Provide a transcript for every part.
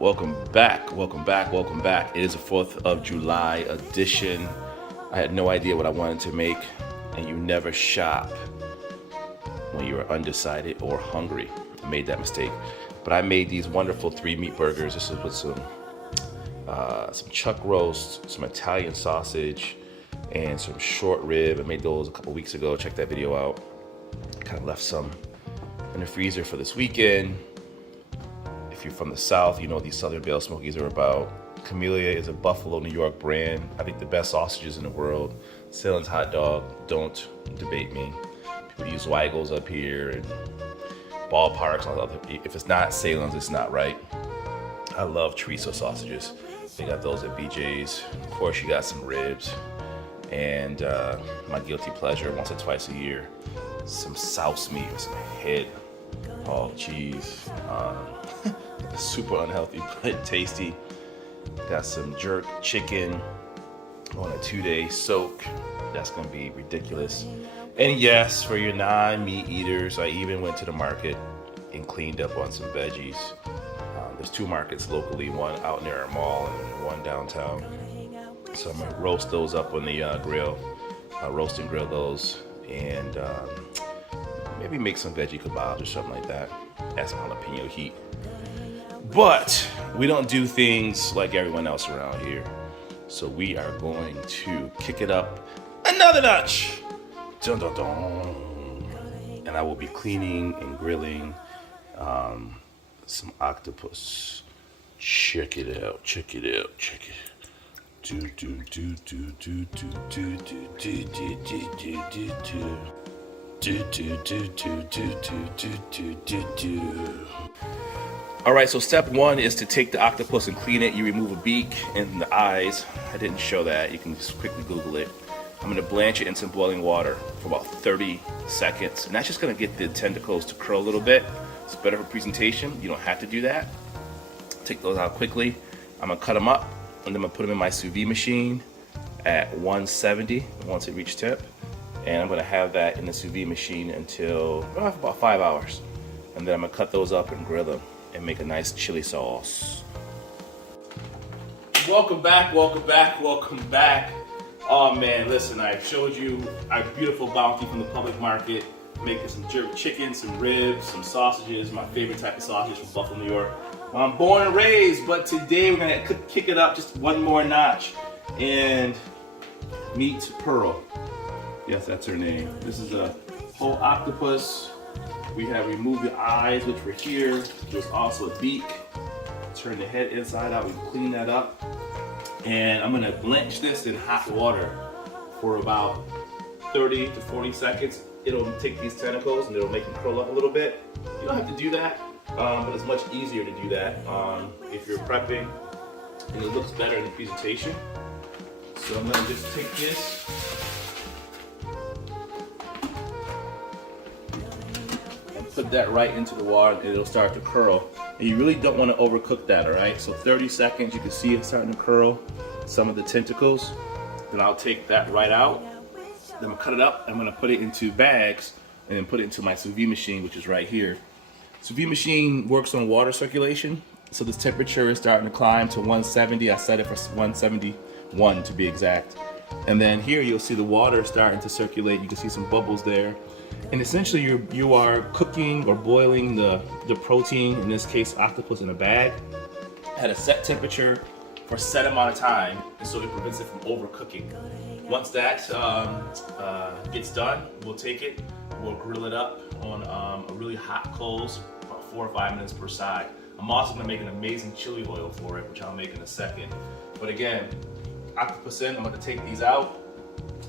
Welcome back, welcome back, welcome back. It is the 4th of July edition. I had no idea what I wanted to make, and you never shop when you are undecided or hungry. I made that mistake. But I made these wonderful 3-meat burgers. This is with some chuck roast, some Italian sausage, and some short rib. I made those a couple weeks ago. Check that video out. Kind of left some in the freezer for this weekend. If you're from the South, you know what these Southern Bale Smokies are about. Camellia is a Buffalo, New York brand. I think the best sausages in the world. Salem's hot dog, don't debate me. People use Weigels up here and ballparks. If it's not Salem's, it's not right. I love chorizo sausages. They got those at BJ's. Of course, you got some ribs. And my guilty pleasure, once or twice a year, some souse meat with some head, all cheese. Super unhealthy, but tasty. Got some jerk chicken on a 2-day soak. That's gonna be ridiculous. And yes, for your non-meat eaters, I even went to the market and cleaned up on some veggies. There's 2 markets locally, one out near our mall and one downtown. So I'm gonna roast those up on the grill. Roast and grill those, and maybe make some veggie kebabs or something like that. Add some jalapeno heat. But we don't do things like everyone else around here. So we are going to kick it up another notch. Dun, dun, dun. And I will be cleaning and grilling some octopus. Check it out, check it out, check it out. Do do do do do do do do do do do do do. Do do do do do do do do do. All right, so step 1 is to take the octopus and clean it. You remove a beak and the eyes. I didn't show that. You can just quickly Google it. I'm gonna blanch it in some boiling water for about 30 seconds. And that's just gonna get the tentacles to curl a little bit. It's better for presentation. You don't have to do that. Take those out quickly. I'm gonna cut them up, and then I'm gonna put them in my sous vide machine at 170 once it reaches temp. And I'm gonna have that in the sous vide machine until about 5 hours. And then I'm gonna cut those up and grill them and make a nice chili sauce. Welcome back, welcome back, welcome back. Oh man, listen, I showed you our beautiful bounty from the public market, making some jerk chicken, some ribs, some sausages, my favorite type of sausage from Buffalo, New York. I'm born and raised, but today we're gonna kick it up just one more notch and meet Pearl. Yes, that's her name. This is a whole octopus. We have removed the eyes, which were here. There's also a beak. Turn the head inside out. We clean that up. And I'm gonna blanch this in hot water for about 30 to 40 seconds. It'll take these tentacles and it'll make them curl up a little bit. You don't have to do that, but it's much easier to do that if you're prepping, and it looks better in the presentation. So I'm gonna just take this. Put that right into the water and it'll start to curl. And you really don't want to overcook that, all right? So 30 seconds, you can see it starting to curl, some of the tentacles. Then I'll take that right out. Then I'm gonna cut it up. I'm gonna put it into bags and then put it into my sous vide machine, which is right here. Sous vide machine works on water circulation. So this temperature is starting to climb to 170. I set it for 171 to be exact. And then here you'll see the water starting to circulate. You can see some bubbles there. And essentially you are cooking or boiling the protein, in this case octopus, in a bag at a set temperature for a set amount of time, and so it prevents it from overcooking. Once that gets done, we'll take it, we'll grill it up on a really hot coals, about 4 or 5 minutes per side. I'm also gonna make an amazing chili oil for it, which I'll make in a second. But again, octopus in, I'm gonna take these out,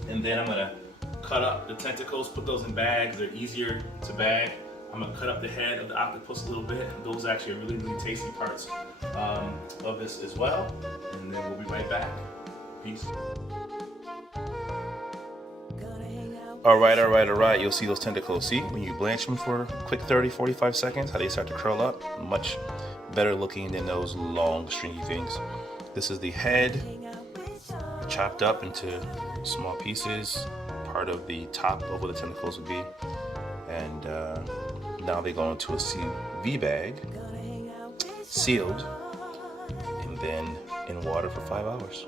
and then I'm gonna cut up the tentacles, put those in bags. They're easier to bag. I'm gonna cut up the head of the octopus a little bit. And those actually are really, really tasty parts of this as well. And then we'll be right back. Peace. All right. You'll see those tentacles. See, when you blanch them for a quick 30, 45 seconds, how they start to curl up. Much better looking than those long, stringy things. This is the head, chopped up into small pieces. Part of the top of where the tentacles would be, and now they go into a sous vide bag, sealed, and then in water for 5 hours.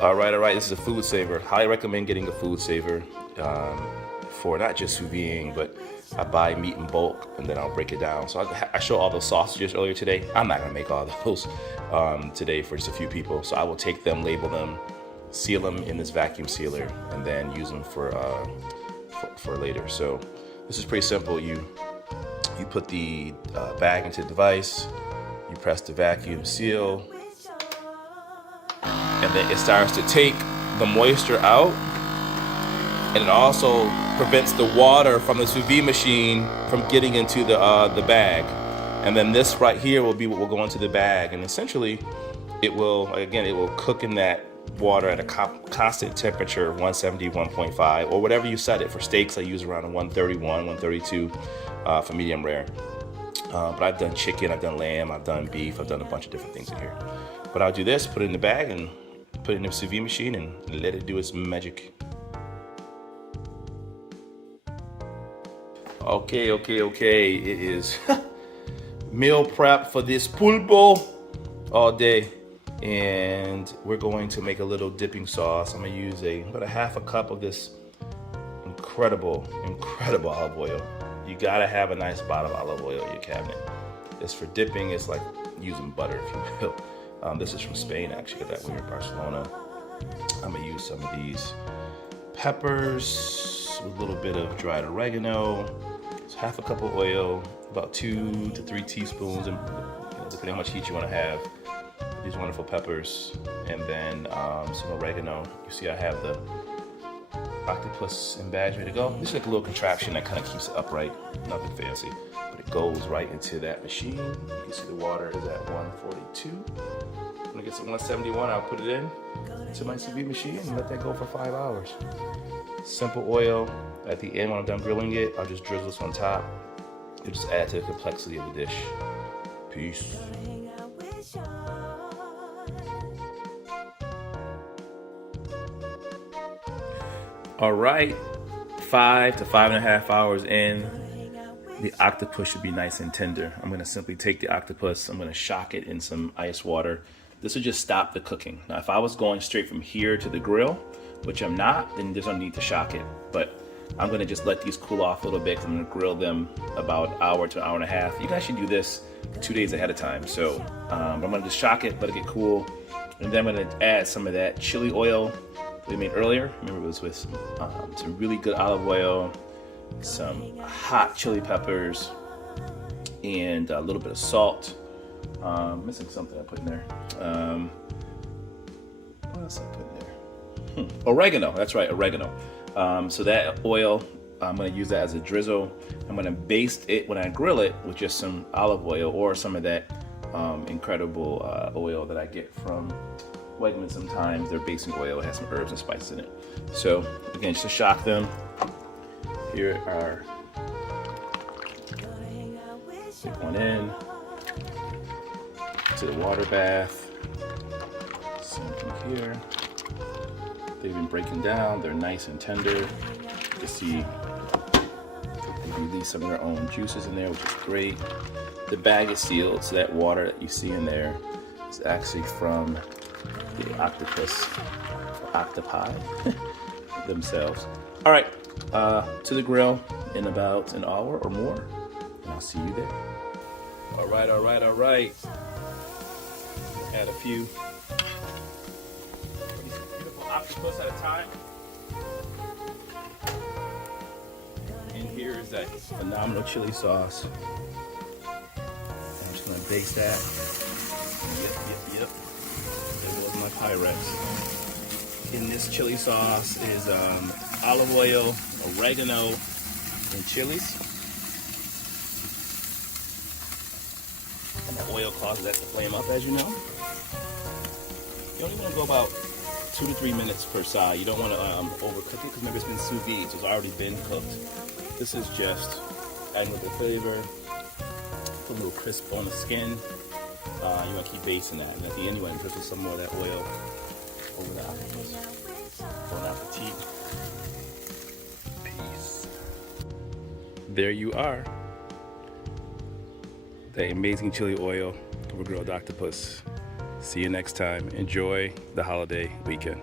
All right. This is a food saver. Highly recommend getting a food saver for not just sous videing, but I buy meat in bulk and then I'll break it down. So I showed all those sausages earlier today. I'm not gonna make all those today for just a few people. So I will take them, label them, seal them in this vacuum sealer, and then use them for later. So this is pretty simple. You put the bag into the device, you press the vacuum seal, and then it starts to take the moisture out, and it also prevents the water from the sous vide machine from getting into the bag. And then this right here will be what will go into the bag, and essentially it will cook in that water at a constant temperature of 170, 1.5, or whatever you set it. For steaks, I use around a 131, 132 for medium rare. But I've done chicken, I've done lamb, I've done beef, I've done a bunch of different things in here. But I'll do this, put it in the bag, and put it in the sous vide machine, and let it do its magic. Okay. It is meal prep for this pulpo all day. And we're going to make a little dipping sauce. I'm gonna use about a half a cup of this incredible olive oil. You gotta have a nice bottle of olive oil in your cabinet. It's for dipping. It's like using butter, if you will. This is from Spain, actually. Got that when we were in Barcelona. I'm gonna use some of these peppers with a little bit of dried oregano. It's half a cup of oil, about 2 to 3 teaspoons, and depending on how much heat you want to have. These wonderful peppers, and then some oregano. You see I have the Octopus and badge ready to go. This is like a little contraption that kind of keeps it upright, nothing fancy, but it goes right into that machine. You can see the water is at 142. When it gets to 171, I'll put it into my sous vide machine and let that go for 5 hours. Simple oil. At the end, when I'm done grilling it, I'll just drizzle this on top. It'll just add to the complexity of the dish. Peace. All right, 5 to 5.5 hours in, the octopus should be nice and tender. I'm gonna simply take the octopus, I'm gonna shock it in some ice water. This will just stop the cooking. Now, if I was going straight from here to the grill, which I'm not, then there's no need to shock it. But I'm gonna just let these cool off a little bit, 'cause I'm gonna grill them about an hour to an hour and a half. You can actually do this 2 days ahead of time. So I'm gonna just shock it, let it get cool. And then I'm gonna add some of that chili oil we made earlier. Remember, it was with some really good olive oil, some hot chili peppers, and a little bit of salt. Missing something I put in there. What else I put in there? Oregano. That's right, oregano. So that oil, I'm going to use that as a drizzle. I'm going to baste it when I grill it with just some olive oil or some of that incredible oil that I get from Wegmans sometimes. Their basting oil has some herbs and spices in it. So again, just to shock them, here are, stick one in to the water bath. Same thing here. They've been breaking down. They're nice and tender. You can see they release some of their own juices in there, which is great. The bag is sealed, so that water that you see in there is actually from the octopus, octopi themselves. All right, to the grill in about an hour or more, and I'll see you there. All right. Add a few beautiful octopus at a time. And here is that phenomenal chili sauce. I'm just gonna baste that. Yep. There goes my Pyrex. In this chili sauce is olive oil, oregano, and chilies. And the oil causes that to flame up, as you know. You only want to go about 2 to 3 minutes per side. You don't want to overcook it, because remember, it's been sous vide, so it's already been cooked. This is just adding a little bit of flavor, put a little crisp on the skin. You want to keep basting that, and at the end you want to drizzle some more of that oil over the octopus. Bon appetit. Peace. There you are. The amazing chili oil over grilled octopus. See you next time. Enjoy the holiday weekend.